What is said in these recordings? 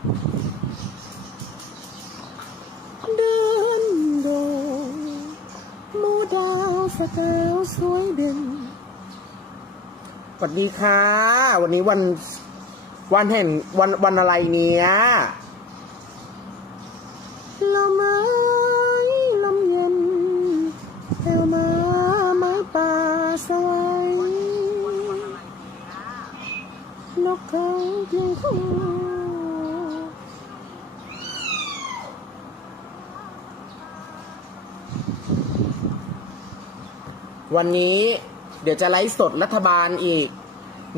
เดินโดงหมูดาวสกาวสวยเด่นสวัสดีค่ะ วันนี้วันวันแห่งวันวันอะไรเนี้ยลมไม้ลมเย็นแอวมาไม้ป่าสวายนกเขาเพียงคู่ วันนี้เดี๋ยวจะไลฟ์สดรัฐบาลอีก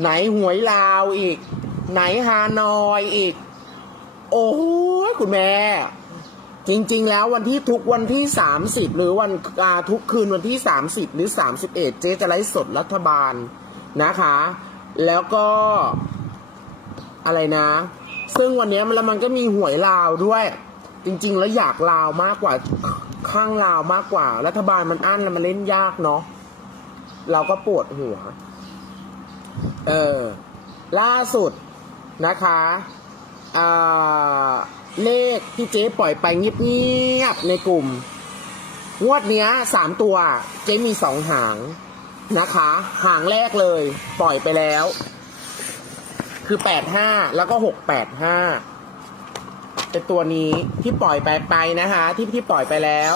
ไหนหวยลาวอีก ไหนฮานอยอีก โอ้โหคุณแม่ จริง ๆ แล้ววันที่ทุกวันที่ 30 หรือวันทุกคืนวันที่ 30 หรือ 31 เจ๊จะไลฟ์สดรัฐบาลนะคะ แล้วก็อะไรนะ ซึ่งวันนี้มันแล้วมันก็มีหวยลาวด้วย จริง ๆ แล้วอยากลาวมากกว่า ข้างลาวมากกว่า รัฐบาลมันอั้นแล้วมันเล่นยากเนาะเราก็ปวดหัว เออ ล่าสุดนะคะอ่าเลขที่เจ๊ปล่อยไปเงียบๆในกลุ่ม งวดเนี้ยสามตัว เจ๊มีสองหางนะคะ หางแรกเลย ปล่อยไปแล้ว คือแปดห้าแล้วก็หกแปดห้า เป็นตัวนี้ที่ปล่อยไปไปนะคะ ที่ที่ปล่อยไปแล้ว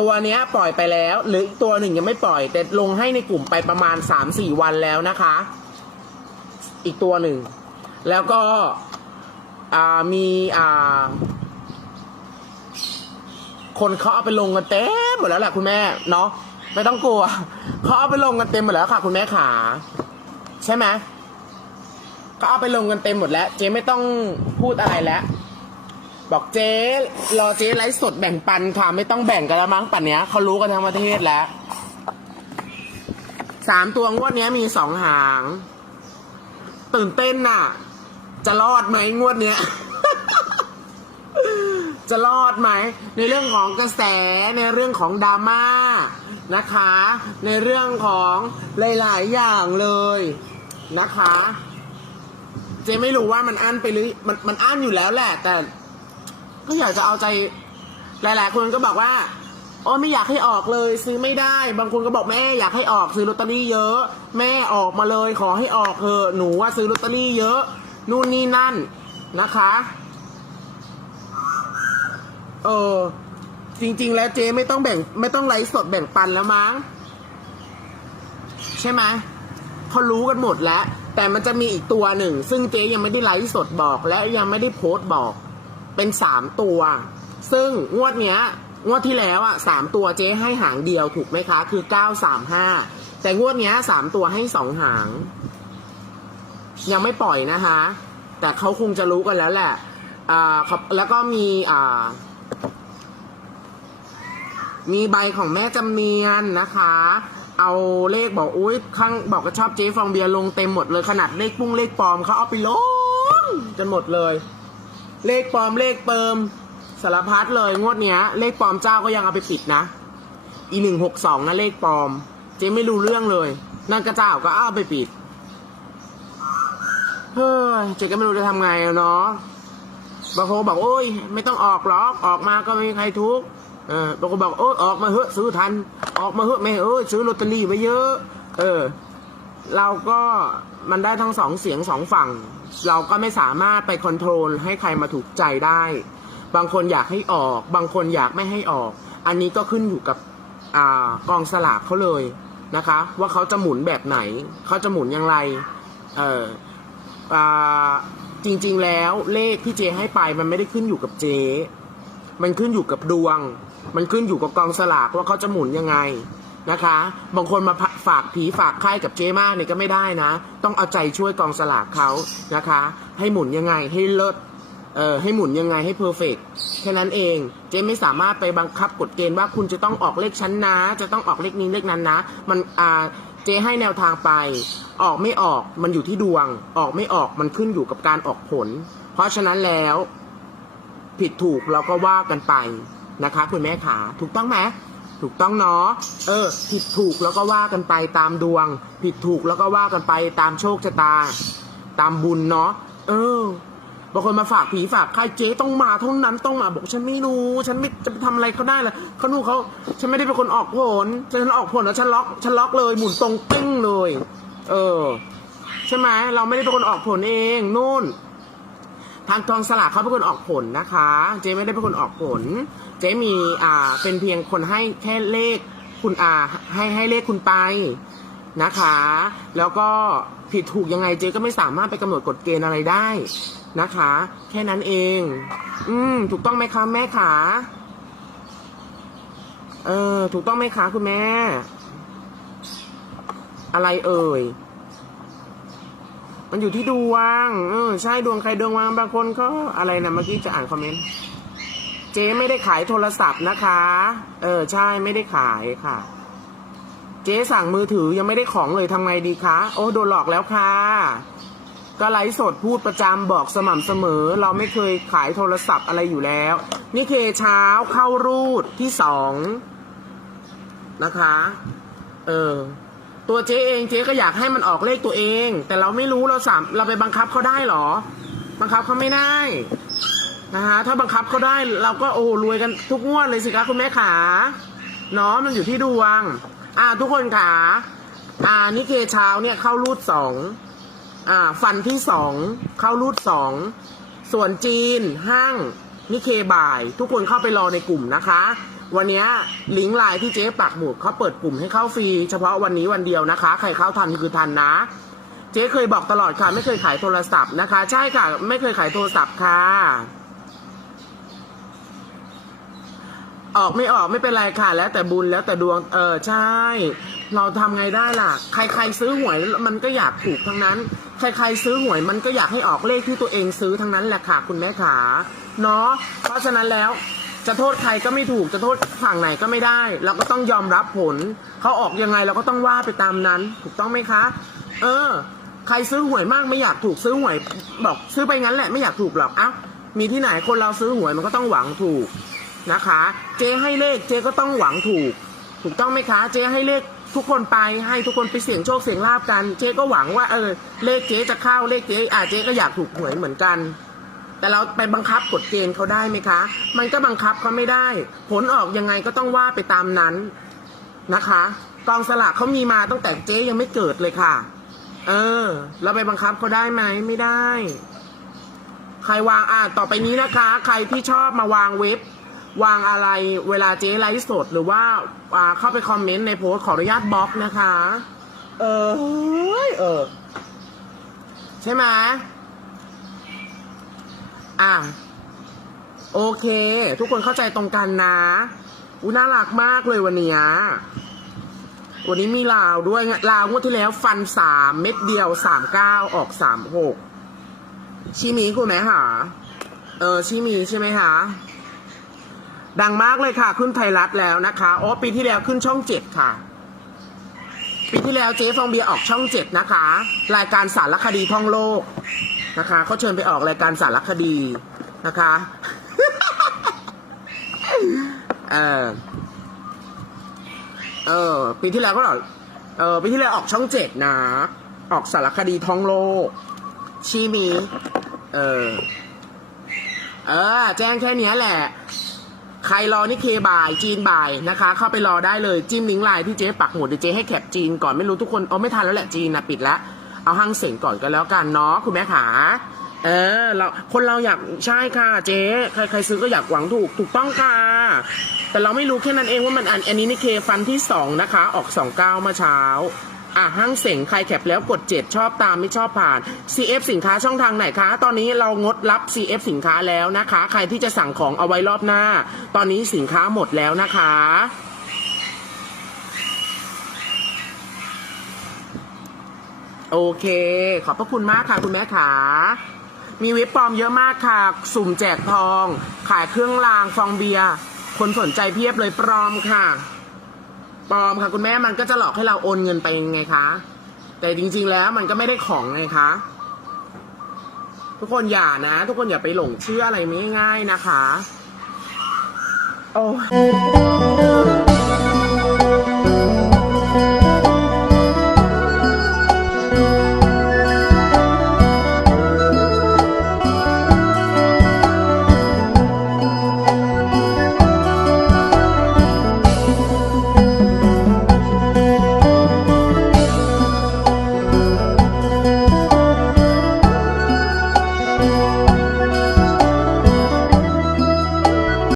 ตัวเนี้ยปล่อยไปแล้ว หรืออีกตัวหนึ่งยังไม่ปล่อย แต่ลงให้ในกลุ่มไปประมาณสามสี่วันแล้วนะคะ อีกตัวหนึ่ง แล้วก็มีคนเขาเอาไปลงกันเต็มหมดแล้วแหละคุณแม่เนาะไม่ต้องกลัวเขาเอาไปลงกันเต็มหมดแล้วค่ะ คุณแม่ขาใช่ไหมเขาเอาไปลงกันเต็มหมดแล้ว เจ๊ไม่ต้องพูดอะไรแล้ว บอกเจ๊รอเจ๊ไลฟ์สดแบ่งปันค่ะ ไม่ต้องแบ่งกันแล้วมั้งปันเนี้ยเขารู้กันทั้งประเทศแล้วสามตัวงวดเนี้ยมีสองหาง ตื่นเต้นน่ะ จะรอดไหมงวดเนี้ย จะรอดไหม ในเรื่องของกระแสในเรื่องของดราม่านะคะ ในเรื่องของหลาย ๆ อย่างเลยนะคะ เจ๊ไม่รู้ว่ามันอั้นไปหรือมันมันอั้นอยู่แล้วแหละแต่ ก็อยากจะเอาใจหลาย ๆ คนก็บอกว่าโอ้ไม่อยากให้ออกเลยซื้อไม่ได้ บางคนก็บอกแม่อยากให้ออกซื้อลอตเตอรี่เยอะ แม่ออกมาเลยขอให้ออกเถอะหนูว่าซื้อลอตเตอรี่เยอะ นู่นนี่นั่นนะคะเออจริง ๆ แล้วเจ๊ไม่ต้องแบ่ง ไม่ต้องไลฟ์สดแบ่งปันแล้วมั้งใช่ไหมเขารู้กันหมดแล้ว แต่มันจะมีอีกตัวหนึ่ง ซึ่งเจ๊ยังไม่ได้ไลฟ์สดบอกและยังไม่ได้โพสต์บอก เป็นสามตัว ซึ่งงวดเนี้ยงวดที่แล้วอะสามตัวเจ๊ให้หางเดียวถูกไหมคะ คือเก้าสามห้าแต่งวดเนี้ยสามตัวให้สองหาง ยังไม่ปล่อยนะคะ แต่เขาคงจะรู้กันแล้วแหละอ่าครับแล้วก็มีอ่ามีใบของแม่จำเนียนนะคะ เอาเลขบอกอุ้ยข้างบอกก็ชอบเจ๊ฟองเบียร์ลงเต็มหมดเลยขนาดเลขปุ้งเลขปลอมเขาเอาไปลงจนหมดเลย เลขปลอมเลขเปิมสารพัดเลยงวดเนี้ย เลขปลอมเจ้าก็ยังเอาไปปิดนะ อีหนึ่งหกสองนะเลขปลอม เจ๊ไม่รู้เรื่องเลย นั่นกระเจ้าก็เอาไปปิด เฮ้ยเจ๊ก็ไม่รู้จะทำไงเนาะบางคนบอกโอ้ย ไม่ต้องออกหรอกออกมาก็ไม่มีใครทุกข์เออบางคนบอกโอ้ยออกมาเถอะซื้อทัน ออกมาเถอะแม่เอ้ยซื้อลอตเตอรี่ไว้เยอะ เออ เราก็มันได้ทั้งสองเสียงสองฝั่ง เราก็ไม่สามารถไปคอนโทรลให้ใครมาถูกใจได้ บางคนอยากให้ออก บางคนอยากไม่ให้ออก อันนี้ก็ขึ้นอยู่กับอกองสลากเขาเลยนะคะ ว่าเขาจะหมุนแบบไหน เขาจะหมุนอย่างไร เอออ่าจริงๆแล้วเลขที่เจให้ไปมันไม่ได้ขึ้นอยู่กับเจ มันขึ้นอยู่กับดวง มันขึ้นอยู่กับกองสลากว่าเขาจะหมุนยังไง นะคะ บางคนมาฝากผีฝากไข้กับเจมากเนี่ยก็ไม่ได้นะ ต้องเอาใจช่วยกองสลากเขานะคะ ให้หมุนยังไงให้เลิศเอ่อให้หมุนยังไงให้เพอร์เฟกแค่นั้นเอง เจไม่สามารถไปบังคับกฎเกณฑ์ว่าคุณจะต้องออกเลขชั้นนะ จะต้องออกเลขนี้เลขนั้นนะ มันอ่าเจให้แนวทางไป ออกไม่ออกมันอยู่ที่ดวง ออกไม่ออกมันขึ้นอยู่กับการออกผล เพราะฉะนั้นแล้ว ผิดถูกเราก็ว่ากันไปนะคะ คุณแม่ขาถูกต้องไหม ถูกต้องเนาะเออ ผิดถูกแล้วก็ว่ากันไปตามดวง ผิดถูกแล้วก็ว่ากันไปตามโชคชะตา ตามบุญเนาะเออบางคนมาฝากผีฝากใครเจ๊ต้องมาเท่านั้นต้องมาบอกฉันไม่รู้ ฉันไม่จะไปทำอะไรเขาได้เลยเขาดูเขาฉันไม่ได้เป็นคนออกผลฉันออกผลแล้วฉันล็อกฉันล็อกเลยหมุนตรงติ้งเลย เออ ใช่ไหมเราไม่ได้เป็นคนออกผลเองนู่นทางกองสลากเขาเป็นคนออกผลนะคะ เจ๊ไม่ได้เป็นคนออกผล เจ๊มีอ่าเป็นเพียงคนให้แค่เลขคุณอาให้ให้เลขคุณไปนะคะ แล้วก็ผิดถูกยังไงเจ๊ก็ไม่สามารถไปกำหนดกฎเกณฑ์อะไรได้นะคะ แค่นั้นเอง อืม ถูกต้องไหมคะแม่ขาเออ ถูกต้องไหมคะคุณแม่ อะไรเอ่ย มันอยู่ที่ดวง เออ ใช่ดวงใครดวงวางบางคนก็อะไรนะเมื่อกี้จะอ่านคอมเมนต์ เจ๊ไม่ได้ขายโทรศัพท์นะคะ เออใช่ไม่ได้ขายค่ะ เจ๊สั่งมือถือยังไม่ได้ของเลยทำไงดีคะ โอ้โดนหลอกแล้วค่ะ ก็ไลฟ์สดพูดประจำบอกสม่ำเสมอ เราไม่เคยขายโทรศัพท์อะไรอยู่แล้ว นี่เคเช้าเข้ารูดที่สองนะคะ เออตัวเจ๊เองเจ๊ก็อยากให้มันออกเลขตัวเอง แต่เราไม่รู้เราสามเราไปบังคับเขาได้หรอ บังคับเขาไม่ได้ นะคะถ้าบังคับเขาได้เราก็โอ้รวยกันทุกงวดเลยสิคะคุณแม่ขาเนาะมันอยู่ที่ดวง อ่าทุกคนขาอ่านิเคเช้าเนี่ยเข้ารูดสองอ่าฟันที่สองเข้ารูดสองส่วนจีนห้างนิเคบ่าย ทุกคนเข้าไปรอในกลุ่มนะคะ วันนี้ลิงก์ไลน์ที่เจ๊ปักหมุดเขาเปิดกลุ่มให้เข้าฟรีเฉพาะวันนี้วันเดียวนะคะ ใครเข้าทันคือทันนะ เจ๊เคยบอกตลอดค่ะ ไม่เคยขายโทรศัพท์นะคะ ใช่ค่ะ ไม่เคยขายโทรศัพท์ค่ะ ออกไม่ออกไม่เป็นไรค่ะ แล้วแต่บุญแล้วแต่ดวง เออใช่ เราทำไงได้ล่ะ ใครๆซื้อหวยมันก็อยากถูกทั้งนั้น ใครๆซื้อหวยมันก็อยากให้ออกเลขที่ตัวเองซื้อทั้งนั้นแหละค่ะ คุณแม่ขาเนาะเพราะฉะนั้นแล้วจะโทษใครก็ไม่ถูกจะโทษฝั่งไหนก็ไม่ได้ เราก็ต้องยอมรับผลเขาออกยังไงเราก็ต้องว่าไปตามนั้น ถูกต้องไหมคะ เออ ใครซื้อหวยมากไม่อยากถูกซื้อหวยบอกซื้อไปงั้นแหละไม่อยากถูกหรอกอะมีที่ไหนคนเราซื้อหวยมันก็ต้องหวังถูก นะคะ เจ๊ให้เลขเจ๊ก็ต้องหวังถูก ถูกต้องไหมคะเจ๊ให้เลขทุกคนไปให้ทุกคนไปเสี่ยงโชคเสี่ยงลาบกัน เจ๊ก็หวังว่าเออเลขเจ๊จะเข้าเลขเจ๊อ่าเจ๊ก็อยากถูกหวยเหมือนกัน แต่เราไปบังคับกฎเกณฑ์เขาได้ไหมคะ มันก็บังคับเขาไม่ได้ ผลออกยังไงก็ต้องว่าไปตามนั้นนะคะ กองสลากเขามีมาตั้งแต่เจ๊ยังไม่เกิดเลยค่ะ เออ เราไปบังคับเขาได้ไหมไม่ได้ ใครวางอ่าต่อไปนี้นะคะ ใครที่ชอบมาวางเว็บ วางอะไรเวลาเจ๊ไลฟ์สดหรือว่าเข้าไปคอมเมนต์ในโพสขออนุญาตบล็อกนะคะ เออเฮ้ยเออ ใช่ไหมอะโอเค ทุกคนเข้าใจตรงกันนะอุยน่ารักมากเลยวันนี้วันนี้มีลาวด้วยลาวงวดที่แล้วฟันสามเม็ดเดียวสามเก้าออกสามหกชิมีคุณไหมหาเออชิมีใช่ไหมคะ ดังมากเลยค่ะ ขึ้นไทยรัฐแล้วนะคะอ๋อปีที่แล้วขึ้นช่องเจ็ดค่ะ ปีที่แล้วเจ๊ฟองเบียร์ออกช่องเจ็ดนะคะ รายการสารคดีท่องโลกนะคะเขาเชิญไปออกรายการสารคดีนะคะเออเออปีที่แล้วก็ออกเออปีที่แล้วออกช่องเจ็ดนะ ออกสารคดีท่องโลกชีมี เออ เออ แจ้งแค่นี้แหละ ใครรอนี่เคบ่ายจีนบ่ายนะคะ เข้าไปรอได้เลยจิ้มลิงก์ไลน์ที่เจ๊ปักหมุดเดี๋ยวเจ๊ให้แคปจีนก่อนไม่รู้ทุกคนเอาไม่ทันแล้วแหละจีนนะปิดแล้วเอาห้างเสียงก่อนก็แล้วกันเนาะคุณแม่ขาเออเราคนเราอยากใช่ค่ะเจ๊ใครใครซื้อก็อยากหวังถูกถูกต้องค่ะ แต่เราไม่รู้แค่นั้นเองว่ามันอันอันนี้นี่เคฟันที่สองนะคะ ออกสองเก้าเมื่อเช้า อะห้างเสงใครแคปแล้วกด 7 ชอบตามไม่ชอบผ่าน CF สินค้าช่องทางไหนคะ ตอนนี้เรางดรับ CF สินค้าแล้วนะคะ ใครที่จะสั่งของเอาไว้รอบหน้า ตอนนี้สินค้าหมดแล้วนะคะโอเค ขอบพระคุณมากค่ะ คุณแม่ขา มีเว็บปลอมเยอะมากค่ะ สุ่มแจกทอง ขายเครื่องรางฟองเบียร์ คนสนใจเพียบเลยปลอมค่ะ ปลอมค่ะคุณแม่มันก็จะหลอกให้เราโอนเงินไปยังไงคะ แต่จริง ๆ แล้วมันก็ไม่ได้ของไงคะ ทุกคนอย่านะ ทุกคนอย่าไปหลงเชื่ออะไรไม่ง่ายนะคะ โอ้